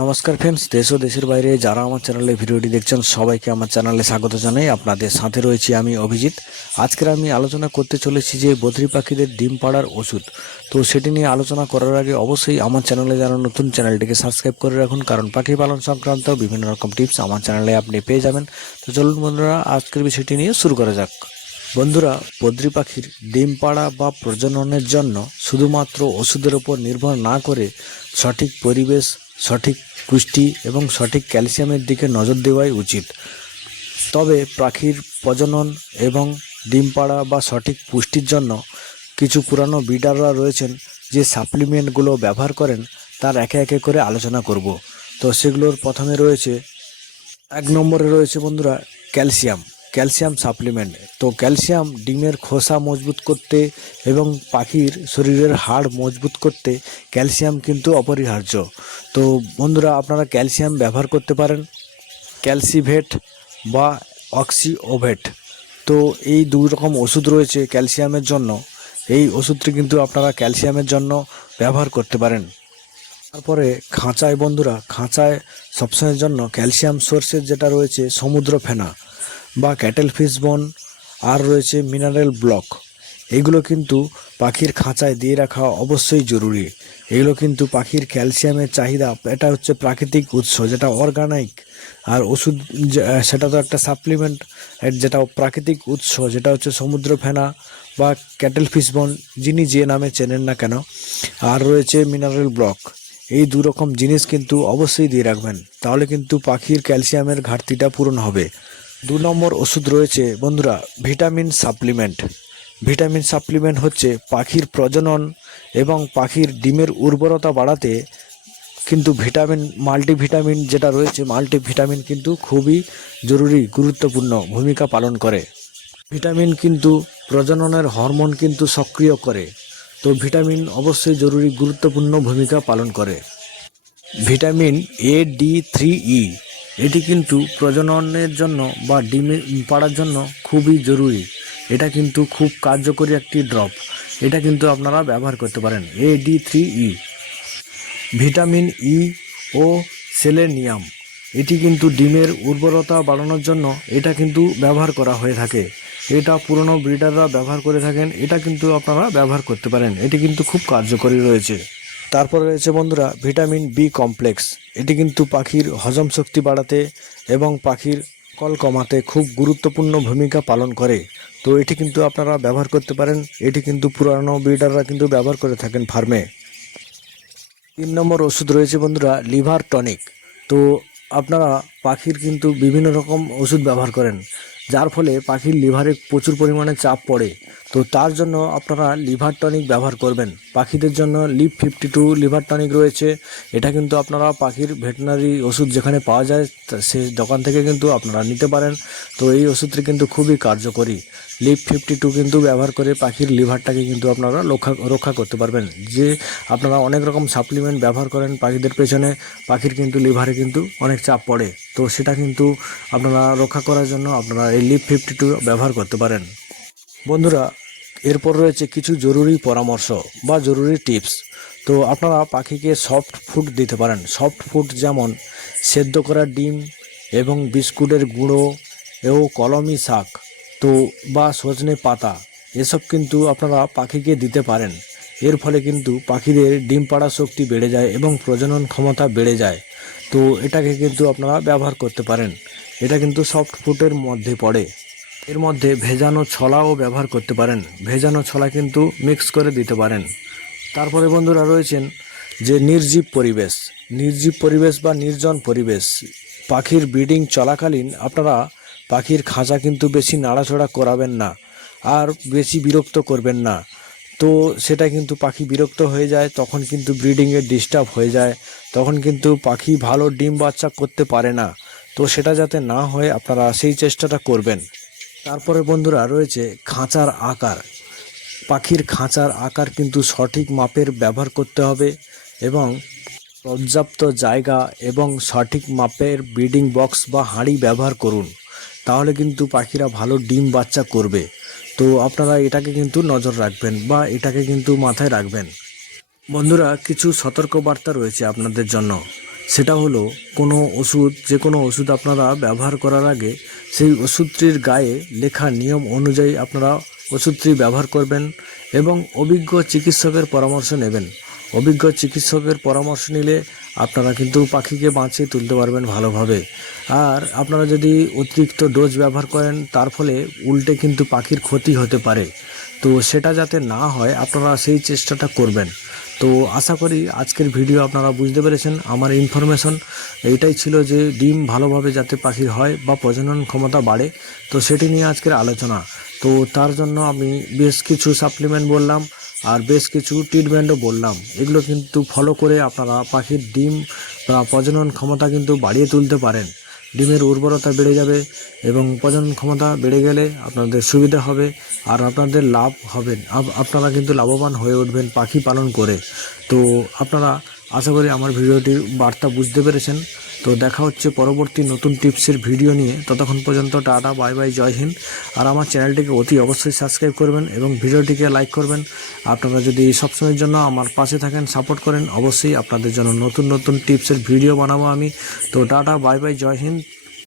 নমস্কার ফ্রেন্ডস, দেশ ও দেশের বাইরে যারা আমার চ্যানেলে ভিডিওটি দেখছেন সবাইকে আমার চ্যানেলে স্বাগত জানাই। আপনাদের সাথে রয়েছি আমি অভিজিৎ। আজকের আমি আলোচনা করতে চলেছি যে বদ্রি পাখিদের ডিম পাড়ার ওষুধ। তো সেটি নিয়ে আলোচনা করার আগে অবশ্যই আমার চ্যানেলে যারা নতুন, চ্যানেলটিকে সাবস্ক্রাইব করে রাখুন, কারণ পাখি পালন সংক্রান্ত বিভিন্ন রকম টিপস আমার চ্যানেলে আপনি পেয়ে যাবেন। তো চলুন বন্ধুরা, আজকের বিষয়টি নিয়ে শুরু করা যাক। বন্ধুরা, বদ্রি পাখির ডিম পাড়া বা প্রজননের জন্য শুধুমাত্র ওষুধের উপর নির্ভর না করে সঠিক পরিবেশ, সঠিক পুষ্টি এবং সঠিক ক্যালসিয়ামের দিকে নজর দেওয়াই উচিত। তবে পাখির প্রজনন এবং ডিম পাড়া বা সঠিক পুষ্টির জন্য কিছু পুরানো ব্রিডাররা রয়েছেন যে সাপ্লিমেন্টগুলো ব্যবহার করেন, তার একে একে করে আলোচনা করব। তো সেগুলোর প্রথমে রয়েছে, এক নম্বরে রয়েছে বন্ধুরা ক্যালসিয়াম। Calcium supplement. তো ক্যালসিয়াম ডিমের খোসা মজবুত করতে এবং পাখির শরীরের হাড় মজবুত করতে ক্যালসিয়াম কিন্তু অপরিহার্য। তো বন্ধুরা, আপনারা ক্যালসিয়াম ব্যবহার করতে পারেন ক্যালসিভেট বা অক্সিওভেট। তো এই দুই রকম ওষুধ রয়েছে ক্যালসিয়ামের জন্য। এই ওষুধটি কিন্তু আপনারা ক্যালসিয়ামের জন্য ব্যবহার করতে পারেন। তারপরে খাঁচায় বন্ধুরা, খাঁচায় সবসময়ের জন্য ক্যালসিয়াম সোর্সের যেটা রয়েছে সমুদ্র ফেনা বা ক্যাটেল ফিশ বোন, আর রয়েছে মিনারেল ব্লক। এগুলো কিন্তু পাখির খাঁচায় দিয়ে রাখা অবশ্যই জরুরি। এগুলো কিন্তু পাখির ক্যালসিয়ামের চাহিদা, এটা হচ্ছে প্রাকৃতিক উৎস যেটা অর্গানিক। আর ওষুধ সেটা তো একটা সাপ্লিমেন্ট, যেটা প্রাকৃতিক উৎস যেটা হচ্ছে সমুদ্র ফেনা বা ক্যাটেল ফিশ বোন, যিনি যে নামে চেনেন না কেন। আর রয়েছে মিনারেল ব্লক। এই দু রকম জিনিস কিন্তু অবশ্যই দিয়ে রাখবেন, তাহলে কিন্তু পাখির ক্যালসিয়ামের ঘাটতিটা পূরণ হবে। 2 নম্বর ওষুধ রয়েছে বন্ধুরা ভিটামিন সাপ্লিমেন্ট। ভিটামিন সাপ্লিমেন্ট হচ্ছে পাখির প্রজনন এবং পাখির ডিমের উর্বরতা বাড়াতে কিন্তু মাল্টিভিটামিন যেটা রয়েছে, মাল্টিভিটামিন কিন্তু খুবই জরুরি, গুরুত্বপূর্ণ ভূমিকা পালন করে। ভিটামিন কিন্তু প্রজননের হরমোন কিন্তু সক্রিয় করে। তো ভিটামিন অবশ্যই জরুরি, গুরুত্বপূর্ণ ভূমিকা পালন করে। ভিটামিন AD3E, এটি কিন্তু প্রজননের জন্য বা ডিমে পাড়ার জন্য খুবই জরুরি। এটা কিন্তু খুব কার্যকরী একটি ড্রপ। এটা কিন্তু আপনারা ব্যবহার করতে পারেন AD3E। ভিটামিন ই ও সেলেনিয়াম, এটি কিন্তু ডিমের উর্বরতা বাড়ানোর জন্য এটা কিন্তু ব্যবহার করা হয়ে থাকে। এটা পুরনো ব্রিডাররা ব্যবহার করে থাকেন, এটা কিন্তু আপনারা ব্যবহার করতে পারেন। এটি কিন্তু খুব কার্যকরী রয়েছে। তারপরে রয়েছে বন্ধুরা ভিটামিন বি কমপ্লেক্স। এটি কিন্তু পাখির হজম শক্তি বাড়াতে এবং পাখির কল কমাতে খুব গুরুত্বপূর্ণ ভূমিকা পালন করে। তো এটি কিন্তু আপনারা ব্যবহার করতে পারেন। এটি কিন্তু পুরানো ব্রিডাররা কিন্তু ব্যবহার করে থাকেন ফার্মে। 3 নম্বর ওষুধ রয়েছে বন্ধুরা লিভার টনিক। তো আপনারা পাখির কিন্তু বিভিন্ন রকম ওষুধ ব্যবহার করেন, যার ফলে পাখির লিভারে প্রচুর পরিমাণে চাপ পড়ে। তো তার জন্য আপনারা লিভার টনিক ব্যবহার করবেন। পাখিদের জন্য LIV52 লিভার টনিক রয়েছে। এটা কিন্তু আপনারা পাখির ভেটেরিনারি ওষুধ যেখানে পাওয়া যায় সেই দোকান থেকে কিন্তু আপনারা নিতে পারেন। তো এই ওষুধটি কিন্তু খুবই কার্যকরী। LIV52 কিন্তু ব্যবহার করে পাখির লিভারটাকে কিন্তু আপনারা রক্ষা করতে পারবেন। যে আপনারা অনেক রকম সাপ্লিমেন্ট ব্যবহার করেন পাখিদের পেছনে, পাখির কিন্তু লিভারে কিন্তু অনেক চাপ পড়ে। তো সেটা কিন্তু আপনারা রক্ষা করার জন্য আপনারা এই LIV52 ব্যবহার করতে পারেন। বন্ধুরা, এরপর রয়েছে কিছু জরুরি পরামর্শ বা জরুরি টিপস। তো আপনারা পাখিকে সফট ফুড দিতে পারেন। সফট ফুড যেমন সেদ্ধ করা ডিম এবং বিস্কুটের গুঁড়ো ও কলমি শাক, তো বা সজনে পাতা, এসব কিন্তু আপনারা পাখিকে দিতে পারেন। এর ফলে কিন্তু পাখিদের ডিম পাড়া শক্তি বেড়ে যায় এবং প্রজনন ক্ষমতা বেড়ে যায়। তো এটাকে কিন্তু আপনারা ব্যবহার করতে পারেন। এটা কিন্তু সফট ফুডের মধ্যে পড়ে। এর মধ্যে ভেজানো ছলাও ব্যবহার করতে পারেন। ভেজানো ছলা কিন্তু মিক্স করে দিতে পারেন। তারপরে বন্ধুরা রয়েছেন যে নির্জীব পরিবেশ বা নির্জন পরিবেশ। পাখির ব্রিডিং চলাকালীন আপনারা পাখির খাঁচা কিন্তু বেশি নাড়াচড়া করাবেন না, আর বেশি বিরক্ত করবেন না। তো সেটা কিন্তু পাখি বিরক্ত হয়ে যায়, তখন কিন্তু ব্রিডিংয়ে ডিস্টার্ব হয়ে যায়, তখন কিন্তু পাখি ভালো ডিম বাচ্চা করতে পারে না। তো সেটা যাতে না হয় আপনারা সেই চেষ্টাটা করবেন। তারপরে বন্ধুরা রয়েছে খাঁচার আকার। পাখির খাঁচার আকার কিন্তু সঠিক মাপের ব্যবহার করতে হবে এবং পর্যাপ্ত জায়গা এবং সঠিক মাপের ব্রিডিং বক্স বা হাঁড়ি ব্যবহার করুন, তাহলে কিন্তু পাখিরা ভালো ডিম বাচ্চা করবে। তো আপনারা এটাকে কিন্তু নজর রাখবেন বা এটাকে কিন্তু মাথায় রাখবেন। বন্ধুরা, কিছু সতর্কবার্তা রয়েছে আপনাদের জন্য। সেটা হলো কোনো ওষুধ, যে কোনো ওষুধ আপনারা ব্যবহার করার আগে সেই ওষুধটির গায়ে লেখা নিয়ম অনুযায়ী আপনারা ওষুধটি ব্যবহার করবেন এবং অভিজ্ঞ চিকিৎসকের পরামর্শ নেবেন। অভিজ্ঞ চিকিৎসকের পরামর্শ নিলে আপনারা কিন্তু পাখিকে বাঁচিয়ে তুলতে পারবেন ভালোভাবে। আর আপনারা যদি অতিরিক্ত ডোজ ব্যবহার করেন তার ফলে উল্টে কিন্তু পাখির ক্ষতি হতে পারে। তো সেটা যাতে না হয় আপনারা সেই চেষ্টাটা করবেন। তো আশা করি আজকের ভিডিও আপনারা বুঝতে পেরেছেন। আমার ইনফরমেশন এইটাই ছিল যে ডিম ভালোভাবে যাতে পাখির হয় বা প্রজনন ক্ষমতা বাড়ে, তো সেটি নিয়ে আজকের আলোচনা। তো তার জন্য আমি বেশ কিছু সাপ্লিমেন্ট বললাম আর বেশ কিছু ট্রিটমেন্টও বললাম। এগুলো কিন্তু ফলো করে আপনারা পাখির ডিম বা প্রজনন ক্ষমতা কিন্তু বাড়িয়ে তুলতে পারেন। ডিমের উর্বরতা বেড়ে যাবে এবং প্রজনন ক্ষমতা বেড়ে গেলে আপনাদের সুবিধা হবে আর আপনাদের লাভ হবে। আপনারা কিন্তু লাভবান হয়ে উঠবেন পাখি পালন করে। তো আপনারা আশা করি আমার ভিডিওটির বার্তা বুঝতে পেরেছেন। তো দেখা হচ্ছে পরবর্তী নতুন টিপসের ভিডিও নিয়ে। ততক্ষণ পর্যন্ত টাটা, বাই বাই, জয় হিন্দ। আর আমার চ্যানেলটিকে অতি অবশ্যই সাবস্ক্রাইব করবেন এবং ভিডিওটিকে লাইক করবেন। আপনারা যদি সবসময়ের জন্য আমার পাশে থাকেন, সাপোর্ট করেন, অবশ্যই আপনাদের জন্য নতুন নতুন টিপসের ভিডিও বানাবো আমি। তো টাটা, বাই বাই, জয় হিন্দ।